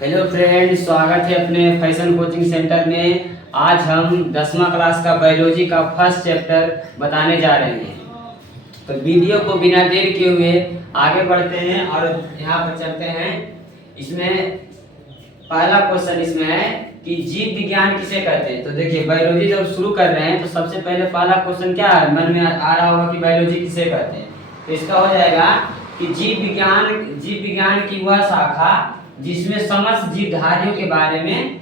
Hello friends, स्वागत है अपने फैशन कोचिंग सेंटर में। आज हम 10वां क्लास का बायोलॉजी का फर्स्ट चैप्टर बताने जा रहे हैं। तो वीडियो को बिना देर किए हुए आगे बढ़ते हैं और यहाँ पर चलते हैं। इसमें पहला क्वेश्चन इसमें है कि जीव विज्ञान किसे कहते हैं। तो देखिए, बायोलॉजी जब शुरू कर रहे हैं तो सबसे पहले पहला क्वेश्चन क्या है, मन में आ रहा होगा कि बायोलॉजी किसे कहते हैं। तो इसका हो जाएगा कि जीव विज्ञान की वह शाखा जिसमें समस्त जीवधारियों के बारे में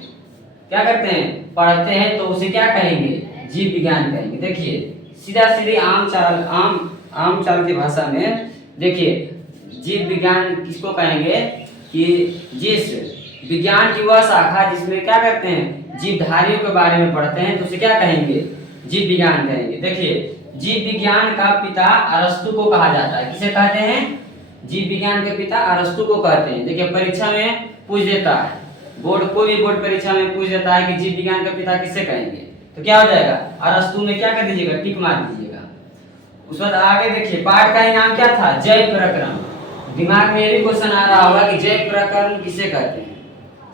क्या करते हैं, पढ़ते हैं, तो उसे क्या कहेंगे, जीव विज्ञान कहेंगे। देखिए सीधा सीधी आम चाल की भाषा में देखिए, जीव विज्ञान किसको कहेंगे कि जिस विज्ञान की वह शाखा जिसमें क्या करते हैं, जीवधारियों के बारे में पढ़ते हैं, तो उसे क्या कहेंगे, जीव विज्ञान कहेंगे। देखिए, जीव विज्ञान का पिता अरस्तु को कहा जाता है। किसे कहते हैं, जीव विज्ञान के पिता अरस्तु को कहते हैं। देखिए, परीक्षा में पूछ देता है, कोई भी बोर्ड परीक्षा में पूछ देता है कि जीव विज्ञान का पिता किसे कहेंगे, तो क्या हो जाएगा, अरस्तु में क्या कर दीजिएगा, टिक मार दीजिएगा। उस बाद आगे देखिए, पाठ का इनाम क्या था, जय प्रकरण। दिमाग में ये भी क्वेश्चन आ रहा होगा कि जय प्रकरण किसे कहते हैं,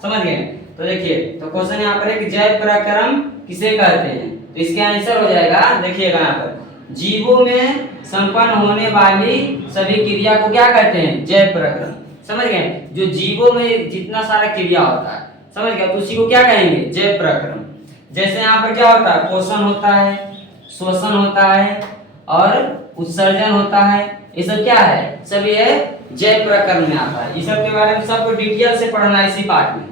समझ गए। तो देखिए, तो क्वेश्चन यहाँ पर है कि जय प्रकरण किसे कहते हैं। तो इसका आंसर हो जाएगा, देखिएगा यहाँ पर, जीवों में संपन्न होने वाली सभी क्रिया को क्या कहते हैं, जय प्रकरण। समझ गए, जो जीवों में जितना सारा क्रिया होता है, समझ गए, तो उसी को क्या कहेंगे, जय प्रकरण। जैसे यहाँ पर क्या होता है, पोषण होता है, श्वसन होता है और उत्सर्जन होता है, ये सब क्या है, सब ये जय प्रकरण में आता है। इस सब के बारे में सबको डिटेल से पढ़ना है इसी पाठ में,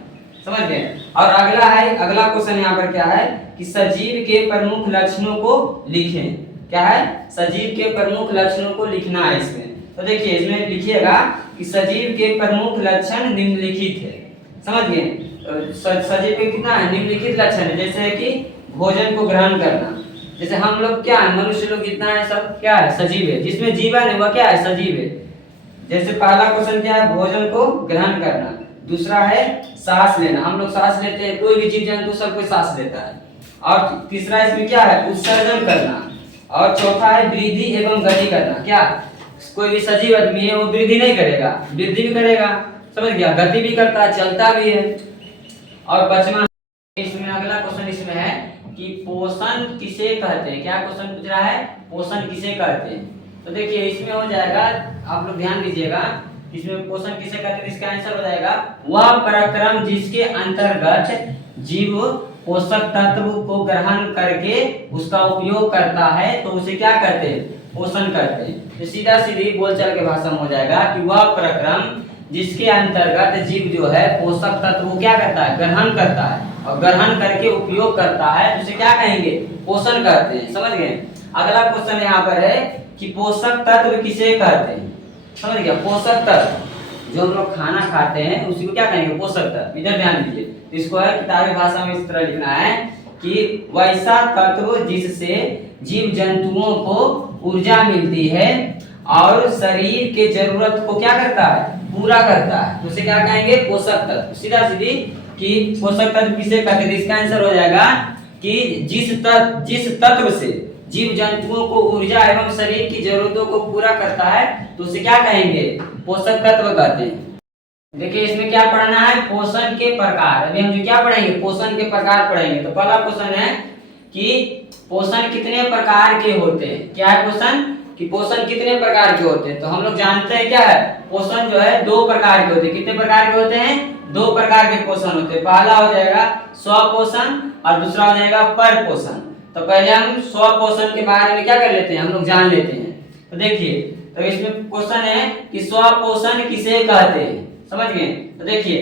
समझ गए। और अगला क्वेश्चन यहाँ पर क्या है कि सजीव के प्रमुख लक्षणों को लिखें। क्या है, सजीव के प्रमुख लक्षणों को लिखना है इसमें। तो देखिए, इसमें लिखिएगा कि सजीव के प्रमुख लक्षण निम्नलिखित है। समझ गए, सजीव के कितना है, निम्नलिखित लक्षण है। जैसे है कि भोजन को ग्रहण करना। जैसे हम लोग क्या है, मनुष्य लोग कितना है, सब क्या है, सजीव है। जिसमें जीवन है वह क्या है, सजीव है। जैसे पहला क्वेश्चन क्या है, भोजन को ग्रहण करना। दूसरा है सांस लेना, हम लोग सांस लेते हैं, कोई भी जीव जंतु सब कोई सांस लेता है। और तीसरा इसमें क्या है, उत्सर्जन करना। और चौथा है वृद्धि एवं गति करना। क्या, कोई भी सजीव आदमी है वो वृद्धि नहीं करेगा, वृद्धि भी करेगा, समझ गया, गति भी करता है, चलता भी है। और पांचवा इसमें अगला क्वेश्चन इसमें है कि पोषण किसे कहते हैं। क्या क्वेश्चन पूछ रहा है, पोषण किसे कहते हैं। तो देखिए, इसमें हो जाएगा, आप लोग ध्यान दीजिएगा, इसमें पोषण किसे कहते हैं, इसका आंसर हो जाएगा वह पराक्रम जिसके अंतर्गत जीव पोषक तत्व को ग्रहण करके उसका उपयोग करता है, तो उसे क्या कहते हैं, पोषण करते हैं। तो सीधा सीधी बोलचाल के भाषा में हो जाएगा कि वह पराक्रम जिसके अंतर्गत जीव जो है पोषक तत्व को क्या करता है, ग्रहण करता है, और ग्रहण करके उपयोग करता है, तो उसे क्या कहेंगे, पोषण कहते हैं। समझ गए। अगला क्वेश्चन यहाँ पर है कि पोषक तत्व किसे कहते हैं। समझ गया, पोषक तत्व जो हम लोग खाना खाते हैं उसी को क्या कहेंगे, पोषक तत्व। इधर ध्यान दीजिए, इसको है किताबी भाषा में इस तरह लिखना है कि वैसा तत्व जिससे जीव जंतुओं को ऊर्जा मिलती है और शरीर के जरूरत को क्या करता है, पूरा करता है, उसे क्या कहेंगे, पोषक तत्व। सीधा सीधी कि पोषक तत्व किसे कहते हैं, इसका आंसर हो जाएगा कि जिस तत्व से जीव जंतुओं को ऊर्जा एवं शरीर की जरूरतों को पूरा करता है, तो उसे क्या कहेंगे, पोषक तत्व कहते हैं। देखिए, इसमें क्या पढ़ना है, पोषण के प्रकार। अभी हम जो क्या पढ़ेंगे, पोषण के प्रकार पढ़ेंगे। तो पहला क्वेश्चन है कि पोषण कितने प्रकार के होते हैं। क्या है क्वेश्चन, कि पोषण कितने प्रकार के होते हैं। तो हम लोग जानते हैं क्या है, पोषण जो है 2 प्रकार के होते हैं। कितने प्रकार के होते हैं, 2 प्रकार के पोषण होते हैं। पहला हो जाएगा स्वपोषण और दूसरा हो जाएगा पर पोषण। तो पहले हम स्वपोषण के बारे में क्या कर लेते हैं, हम लोग जान लेते हैं। तो देखिए, तो इसमें क्वेश्चन है कि स्वपोषण किसे कहते हैं। समझ गए। तो देखिए,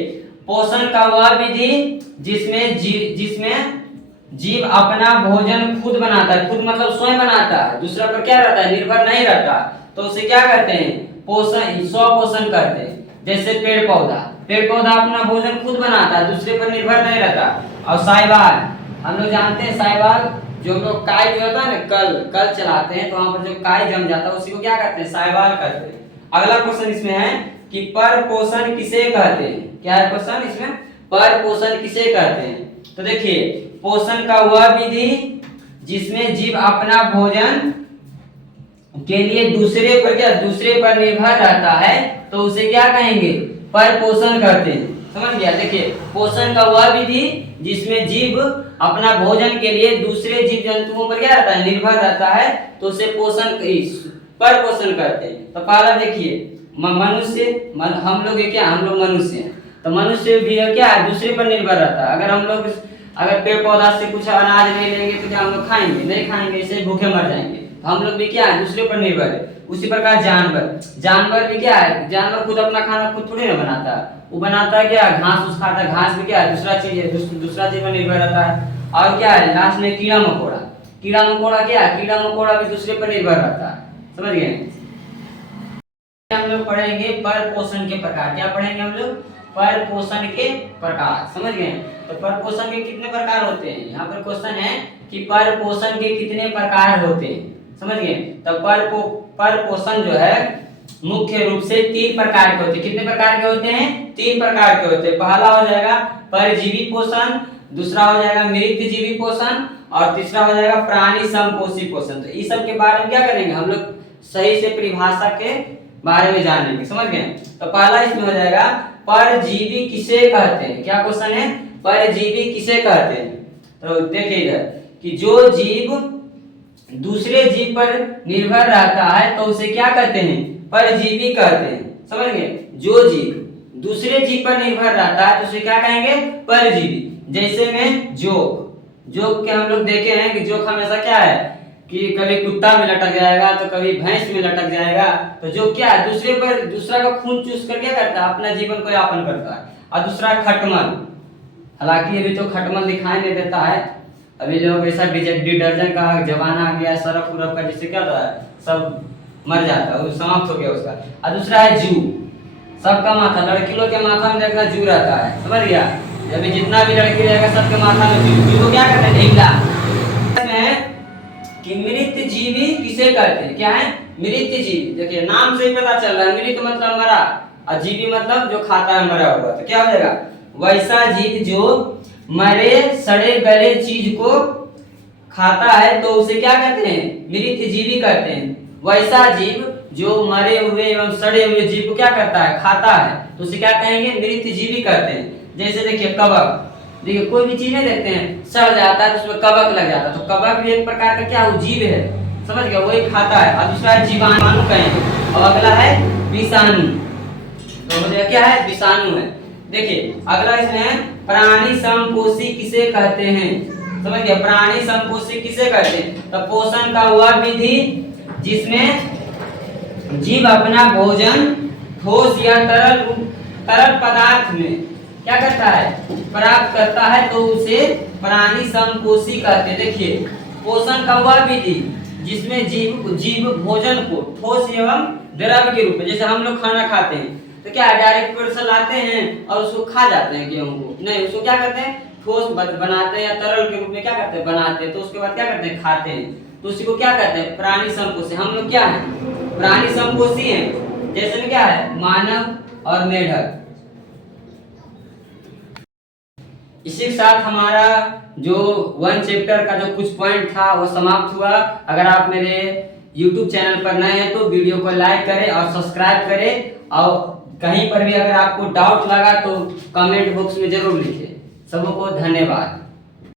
पोषण का वह विधि जिसमें जीव अपना भोजन खुद बनाता है, खुद मतलब स्वयं बनाता है, दूसरा पर क्या रहता है, निर्भर नहीं रहता, तो उसे क्या कहते हैं, पोषण, स्वपोषण कहते हैं। जैसे पेड़ पौधा अपना भोजन खुद बनाता है, दूसरे पर निर्भर नहीं रहता। और शैवाल, हम लोग जानते हैं शैवाल जो लोग काई जो होता है ना, कल चलाते हैं, तो वहां पर जो काई जम जाता है उसी को क्या कहते हैं, शैवाल कहते हैं। अगला क्वेश्चन इसमें है कि पर पोषण किसे कहते हैं। क्या है क्वेश्चन इसमें, पर पोषण किसे कहते हैं। तो देखिए, पोषण का वह विधि जिसमें जीव अपना भोजन के लिए दूसरे पर निर्भर रहता है, तो उसे क्या कहेंगे, पर पोषण करते हैं। समझ गया? देखिए, पोषण का वह विधि जिसमें जीव अपना भोजन के लिए दूसरे जीव जंतुओं पर क्या रहता है, निर्भर रहता है, तो उसे पोषण पर पोषण करते हैं। तो पहला देखिए, मनुष्य, हम लोग क्या, हम लोग मनुष्य हैं, तो मनुष्य भी क्या है, दूसरे पर निर्भर रहता है। अगर हम लोग पेड़ पौधा से कुछ अनाज नहीं लेंगे तो क्या हम लोग खाएंगे? नहीं खाएंगे, इसे भूखे मर जाएंगे। तो हम लोग भी क्या है, दूसरे पर निर्भर है। उसी प्रकार जानवर भी क्या है, जानवर खुद अपना खाना खुद थोड़ी ना बनाता है, वो बनाता है क्या, घास उस खाता है। घास भी क्या है, दूसरा चीज है, दूसरा चीज पर निर्भर रहता है। और क्या है, लास्ट में कीड़ा मकोड़ा क्या है, कीड़ा मकोड़ा भी दूसरे पर निर्भर रहता है। समझ गए? हम लोग पढ़ेंगे पर पोषण के प्रकार। क्या पढ़ेंगे हम लोग? पर पोषण के प्रकार। समझ गए? तो पर पोषण के कितने प्रकार होते हैं? यहाँ पर क्वेश्चन है कि पर पोषण के कितने प्रकार होते हैं। समझ गए? तो पर पोषण जो है मुख्य रूप से 3 प्रकार के होते हैं। कितने प्रकार के होते हैं? 3 प्रकार के होते हैं। पहला हो जाएगा परजीवी पोषण, दूसरा हो जाएगा मृतजीवी पोषण, और तीसरा हो जाएगा प्राणी समपोषी पोषण। तो इस सब के बारे में क्या करेंगे हम लोग, सही से परिभाषा के बारे में जानेंगे। समझ गए? तो पहला इसमें हो जाएगा परजीवी किसे कहते हैं। क्या क्वेश्चन है? परजीवी किसे कहते हैं? तो देखिए इधर कि जो जीव दूसरे जीव पर निर्भर रहता है तो उसे क्या कहते हैं? परजीवी कहते हैं। समझ गए? जो जीव दूसरे जीव पर निर्भर रहता है तो उसे क्या कहेंगे? परजीवी। जैसे में जोक के हम लोग देखे हैं कि जोक हमेशा क्या है कि कभी कुत्ता में लटक जाएगा तो कभी भैंस में लटक जाएगा। तो जो क्या है, दूसरा का खून चूस कर क्या करता है, अपना जीवन को यापन करता है। और दूसरा खटमल, हालांकि अभी तो खटमल दिखाई नहीं देता है, अभी लोग ऐसा डिटर्जेंट का जमाना आ गया, सरफ उरफ का, जिससे क्या होता है सब मर जाता है, समाप्त हो गया उसका। और दूसरा है जू, सबका माथा, लड़की लोग के माथा में देखना जू रहता है। समझ गया? अभी जितना भी लड़की रहेगा सबके माथा में जू को क्या कहते हैं? ढींगला। कि मृत जीवी किसे कहते हैं? क्या है? मृत जीवी। देखिए नाम से ही पता चल रहा है, मृत मतलब मरा और जीवी मतलब जो खाता है मरा हुआ। तो क्या हो जाएगा? वैसा जीव जो मरे सड़े गले चीज को खाता है तो उसे क्या कहते हैं? मृत जीवी कहते हैं। वैसा जीव जो मरे हुए एवं सड़े हुए जीव को क्या करता है? खाता है, तो उसे क्या कहेंगे? मृत जीवी कहते हैं। जैसे देखिए कवक, देखिए कोई भी चीज नहीं देखते हैं, सड़ जाता है तो उसमें कवक लग जाता है, तो कवक भी एक प्रकार का क्या, वो जीव है। समझ गया? वही खाता है। और दूसरा है जीवाणु कहेंगे, और अगला है विषाणु। तो हो गया क्या है? विषाणु है। देखिए अगला इसमें है प्राणी समपोषी किसे कहते हैं। समझ गया? प्राणी समपोषी किसे कहते हैं? तो पोषण का वह विधि जिसमें जीव अपना भोजन ठोस या तरल पदार्थ में क्या करता है? प्राप्त करता है, तो उसे प्राणी समपोषी कहते हैं। देखिए पोषण का वह विधि जिसमें जीव भोजन को ठोस एवं द्रव के रूप में, जैसे हम लोग खाना खाते हैं तो क्या डायरेक्ट पेड़ से लाते हैं और उसको खा जाते हैं, गेहूं को नहीं, उसको क्या करते हैं? ठोस बनाते हैं या तरल के रूप में क्या करते हैं? बनाते हैं, तो उसके बाद क्या करते हैं? खाते हैं। तो उसी को क्या कहते हैं? प्राणी समपोषी। हम लोग क्या है? प्राणी समपोषी हैं। जैसे में क्या है? मानव और मेढक। इसी के साथ हमारा जो 1 चैप्टर का जो कुछ पॉइंट था वो समाप्त हुआ। अगर आप मेरे YouTube चैनल पर नए हैं तो वीडियो को लाइक करें और सब्सक्राइब करें, और कहीं पर भी अगर आपको डाउट लगा तो कमेंट बॉक्स में जरूर लिखें। सबको धन्यवाद।